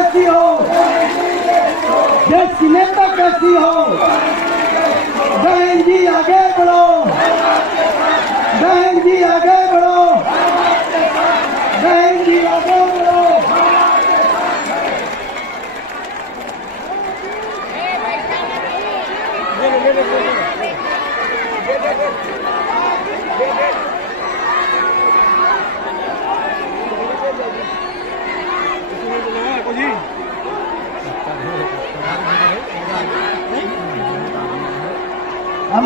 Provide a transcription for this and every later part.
कैसी हो, देश की नेता कैसी हो, बहन जी आगे बढ़ो, बहन जी आगे बढ़ो, बहन जी आगे बढ़ो। अब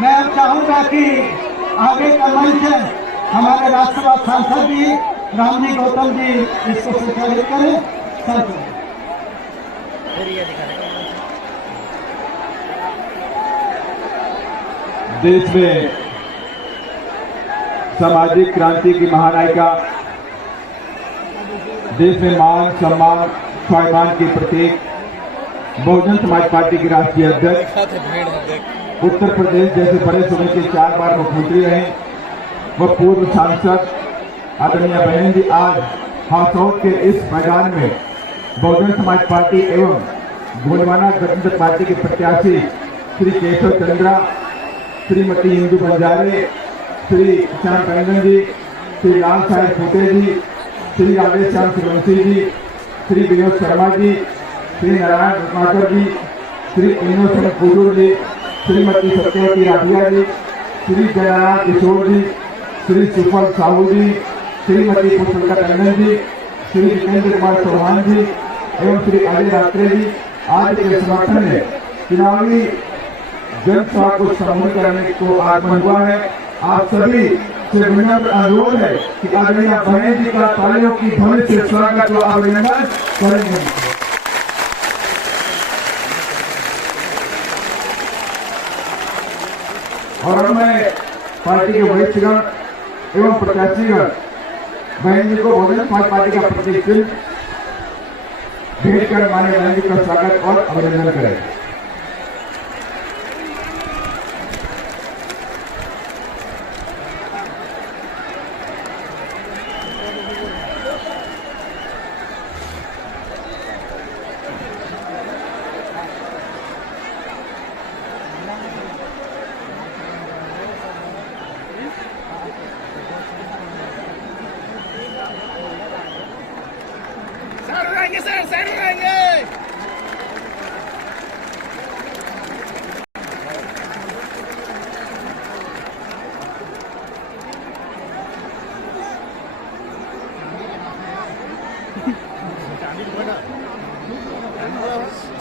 मैं चाहूंगा कि आगे का मंच हमारे राष्ट्रसभा सांसद जी राम जी गौतम जी इसको संचालित करें। देश में सामाजिक क्रांति की महानायिका, देश में मान सम्मान स्वाभिमान की प्रतीक बहुजन समाज पार्टी की राष्ट्रीय अध्यक्ष, उत्तर प्रदेश जैसे बड़े सूबे के 4 बार मुख्यमंत्री रहे, वह पूर्व सांसद आदरणीय बहन जी आज हाथरस के इस मैदान में बहुजन समाज पार्टी एवं गोंडवाना गठबंधन पार्टी के प्रत्याशी श्री केशव चंद्रा, श्रीमती इंदु बंजारे, श्री श्याम कंगन जी, श्री लाल साहेब फूटे जी, श्री राधेश श्याम सूर्यवंशी जी, श्री विनोद शर्मा जी, श्री नारायण रत्नाकर जी, श्री इनोसेंट कुजूर जी, श्रीमती सत्यवती राठिया जी, श्री जयनारायण किशोर जी, श्री सुफल साहू जी, श्रीमती पुष्पलता टंडन जी, श्री जितेंद्र कुमार चौहान जी एवं श्री अजय रात्रे जी आज के समर्थन में चुनावी जनसभा को संबोधित करने को आगमन हुआ है। आप सभी से विनम्र अनुरोध है कि आदरणीय बहन जी का तालियों की ध्वनि से स्वागत व अभिनंदन करेंगे। और अब मैं पार्टी के वरिष्ठगण एवं प्रत्याशीगण बहन जी को बहुजन समाज पार्टी का प्रतीक चिन्ह भेंट कर माननीय बहन जी का स्वागत और अभिनंदन करें।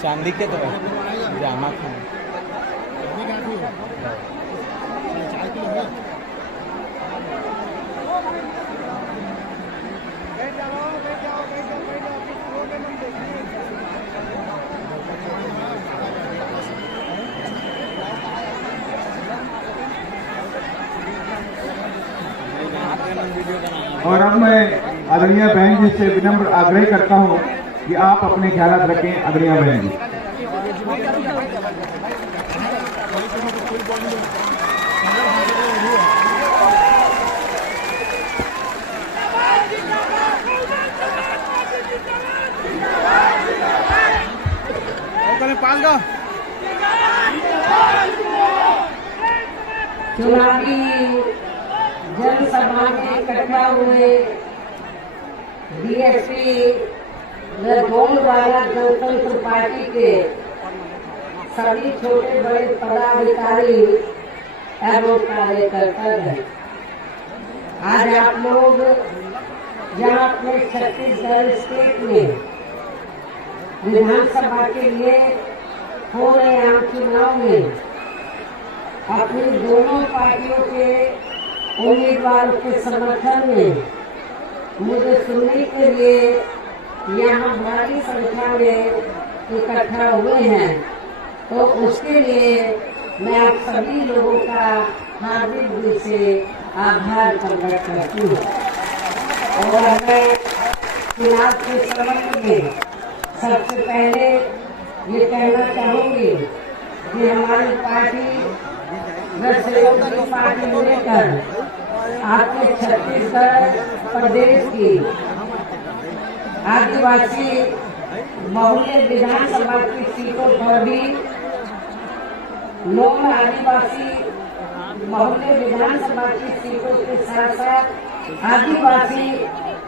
चांदी के तो जामा खान और अब मैं आदरणीय बहन जी से विनम्र आग्रह करता हूं कि आप अपने ख्याल रखें। आदरणीय बहन जी, चुनावी जनसभा में इकट्ठा हुए डीएसपी गोंडवाना जनतंत्र पार्टी के सभी छोटे बड़े पदाधिकारी एवं कार्यकर्ता हैं। आज आप लोग जहाँ अपने छत्तीसगढ़ स्टेट में विधानसभा के लिए हो रहे आम चुनाव में अपनी दोनों पार्टियों के उम्मीदवारों के समर्थन में मुझे सुनने के लिए यहाँ भारी संख्या में इकट्ठा हुए हैं, तो उसके लिए मैं आप सभी लोगों का हार्दिक दिल से आभार प्रकट करती हूँ। और मैं चुनाव के संबंध में सबसे पहले ये कहना चाहूँगी कि हमारी पार्टी राष्ट्रीय पार्टी लेकर आपके छत्तीसगढ़ प्रदेश की आदिवासी बहुल्य विधानसभा की सीटों पर भी नॉन आदिवासी बहुल्य विधानसभा की सीटों के साथ साथ आदिवासी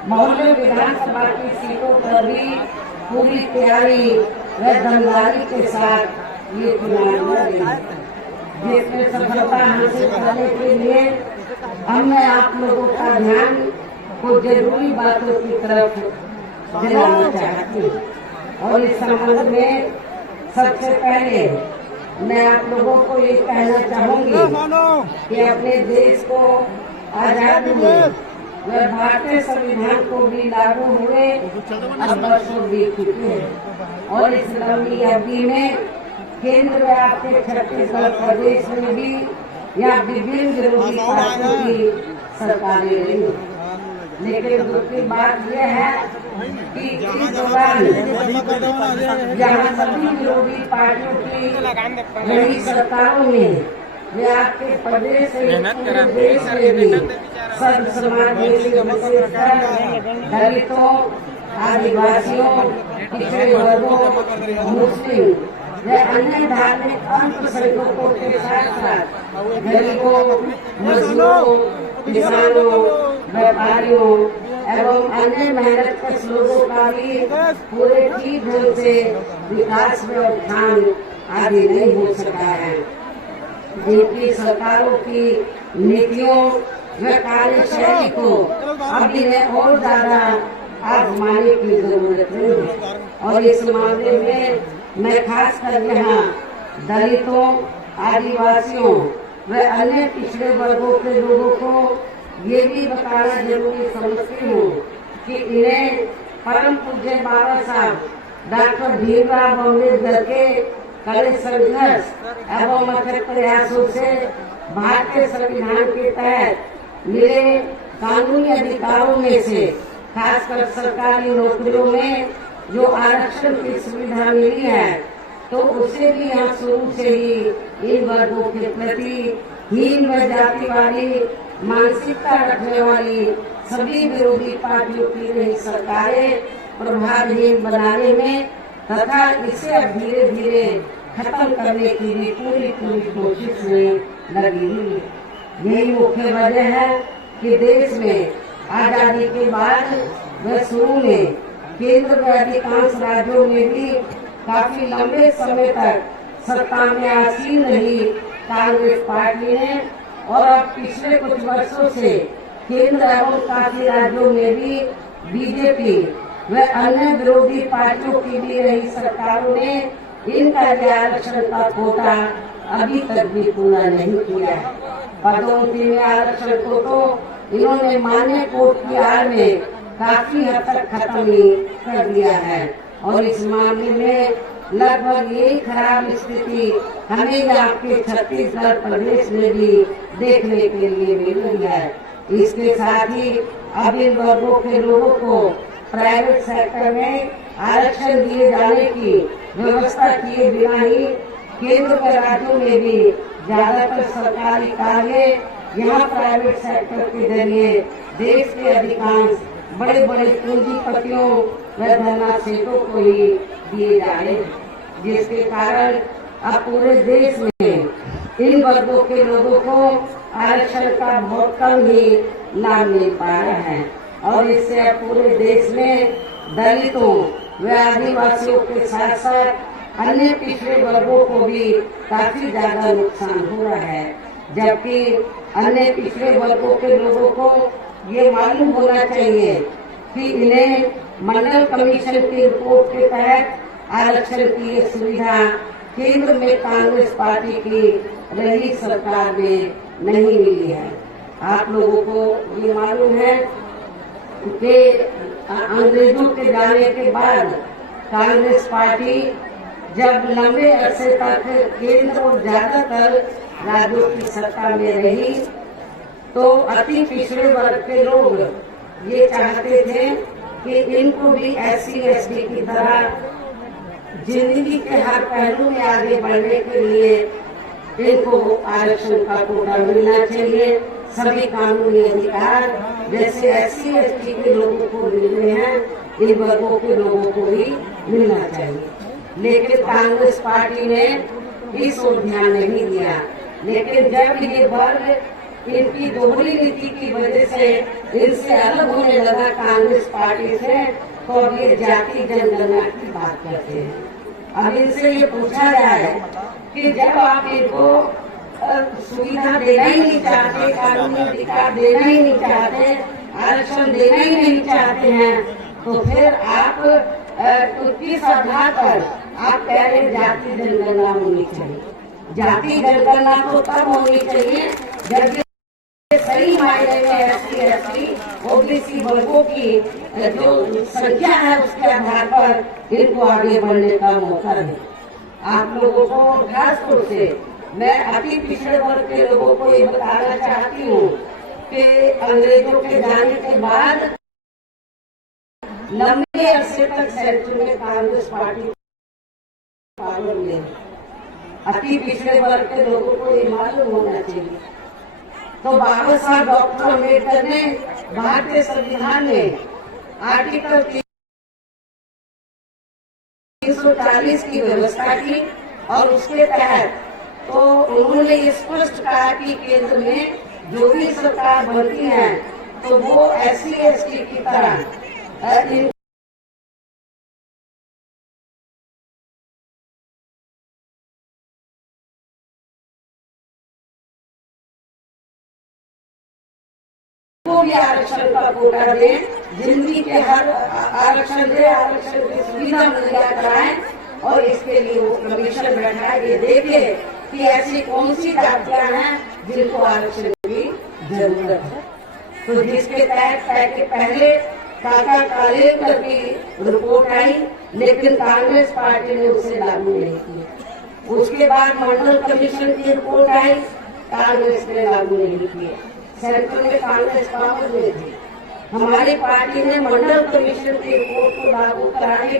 बहुल्य विधानसभा की सीटों पर भी पूरी तैयारी व दमदारी के साथ ये चुनाव लड़े, जिसमें सफलता हासिल करने के लिए हमने आप लोगों का ध्यान को जरूरी बातों की तरफ दिलाना चाहती हूँ। और इस संबंध में सबसे पहले मैं आप लोगों को ये कहना चाहूंगी कि अपने देश को आजादी में व भारतीय संविधान को भी लागू हुए अब वर्षों बीत चुके हैं और इस लंबी अवधि में केंद्र व आपके छत्तीसगढ़ प्रदेश में भी या विभिन्न विरोधी पार्टियों की सरकारें रही, लेकिन दूसरी बात यह है कि इस दौरान जहाँ सभी विरोधी पार्टियों की रही सरकारों में वे आपके प्रदेश से देश में भी सर्व समावेशी विशेषकर दलितों, आदिवासियों, पिछड़े वर्गों, मुस्लिम व अन्य धार्मिक अल्पसंख्यकों के साथ साथ गरीबों, मजदूरों, किसानों, व्यापारियों एवं अन्य मेहनतकश लोगों का भी पूरे ठीक ढंग से विकास में उत्थान आदि नहीं हो सका है, जिनकी सरकारों की नीतियों व कार्यशैली को अब इन्हें और ज्यादा आजमाने की जरूरत है। और इस मामले में मैं खासकर यहाँ दलितों, आदिवासियों व अन्य पिछड़े वर्गों के लोगों को ये भी बताना जरूरी समझती हूँ कि इन्हें परम पूज्य बाबा साहब डॉक्टर भीमराव अम्बेडकर के कड़े संघर्ष एवं अथक प्रयासों से भारतीय संविधान के तहत मिले कानूनी अधिकारों में से खासकर सरकारी नौकरियों में जो आरक्षण की सुविधा मिली है, तो उसे भी यहाँ शुरू से ही इन वर्गों के प्रति हीन व जातिवादी मानसिकता रखने वाली सभी विरोधी पार्टियों की रही सरकारें प्रभावहीन बनाने में तथा इसे अब धीरे धीरे खत्म करने की भी पूरी कोशिश में लगी हुई। यही मुख्य वजह है कि देश में आजादी के बाद व शुरू में केंद्र व अधिकांश राज्यों में भी काफी लंबे समय तक सत्ता में आसीन रही कांग्रेस पार्टी ने और अब पिछले कुछ वर्षों से केंद्र एवं काफी राज्यों में भी बीजेपी व अन्य विरोधी पार्टियों की भी रही सरकारों ने इनका आरक्षण का कोटा अभी तक भी पूरा नहीं किया है। पदोन्नति में आरक्षण को तो इन्होंने मान्य कोर्ट की आड़ में काफी हद तक खत्म ही कर दिया है और इस मामले में लगभग यही खराब स्थिति हमें आपके छत्तीसगढ़ प्रदेश में भी देखने के लिए मिल रही है। इसके साथ ही अब इन वर्गों के लोगों को प्राइवेट सेक्टर में आरक्षण दिए जाने की व्यवस्था किए बिना ही केंद्र के राज्यों में भी ज्यादातर सरकारी कार्य यहाँ प्राइवेट सेक्टर के जरिए देश के अधिकांश बड़े बड़े पूंजीपतियों व धनासेठों को ही दिए जा रहे हैं, जिसके कारण अब पूरे देश में इन वर्गों के लोगों को आरक्षण का बहुत कम ही लाभ मिल पा रहा है और इससे अब पूरे देश में दलितों व आदिवासियों के साथ साथ अन्य पिछड़े वर्गों को भी काफी ज्यादा नुकसान हो रहा है, जबकि अन्य पिछड़े वर्गों के लोगों को ये मालूम होना चाहिए कि इन्हें मंडल कमीशन की रिपोर्ट के तहत आरक्षण की ये सुविधा केंद्र में कांग्रेस पार्टी की रही सरकार में नहीं मिली है। आप लोगों को ये मालूम है कि अंग्रेजों के जाने के बाद कांग्रेस पार्टी जब लंबे अरसे तक केंद्र और ज्यादातर राज्यों की सत्ता में रही तो अति पिछड़े वर्ग के लोग ये चाहते थे कि इनको भी SC/ST की तरह जिंदगी के हर पहलू में आगे बढ़ने के लिए इनको आरक्षण का कोटा मिलना चाहिए। सभी कानूनी अधिकार जैसे SC/ST के लोगों को मिल रहे हैं इन वर्गों के लोगों को भी मिलना चाहिए। लेकिन कांग्रेस पार्टी ने इस ओर ध्यान नहीं दिया। लेकिन जब ये वर्ग इनकी दोहरी नीति की वजह से इनसे अलग होने लगा कांग्रेस पार्टी से, तो अब ये जाति जनगणना की बात करते हैं। अब इनसे ये पूछा जाए कि जब आप इनको सुविधा देना ही नहीं चाहते, कानूनी अधिकार देना ही नहीं चाहते, आरक्षण देना ही नहीं चाहते हैं, तो फिर आप किस आधार पर आप कह रहे जाति जनगणना होनी चाहिए? जाति जनगणना तो तब होनी चाहिए जब ये सही मायने में एससी, एसटी, ओबीसी वर्गों की जो संख्या है उसके आधार पर इनको आगे बढ़ने का मौका दे। आप लोगों को खास तौर से मैं अति पिछड़े वर्ग के लोगों को ये बताना चाहती हूँ कि अंग्रेजों के जाने के बाद लंबे अरसे तक सेंट्रल में कांग्रेस पार्टी पावर में अति पिछड़े वर्ग के लोगों को ये मालूम होना चाहिए। तो बाबा साहब डॉक्टर अम्बेडकर ने भारतीय संविधान में आर्टिकल 340 की व्यवस्था की और उसके तहत तो उन्होंने ये स्पष्ट कहा कि केंद्र में जो भी सरकार बनती है तो वो एससी, एसटी की तरह को भी आरक्षण का कोटा दे, जिंदगी के हर आरक्षण दे, आरक्षण की सुविधा मुहैया कराएं और इसके लिए वो कमीशन बैठा ये देखे कि ऐसी कौन सी जातियां हैं जिनको आरक्षण की जरूरत है। तो जिसके तहत पहले काका कालेकर की रिपोर्ट आई, लेकिन कांग्रेस पार्टी ने उसे लागू नहीं किया। उसके बाद मंडल कमीशन की रिपोर्ट आई, कांग्रेस ने लागू नहीं किया। सेंट्रल में कांग्रेस पावर में थी। हमारी पार्टी ने मंडल कमीशन की रिपोर्ट को लागू कराने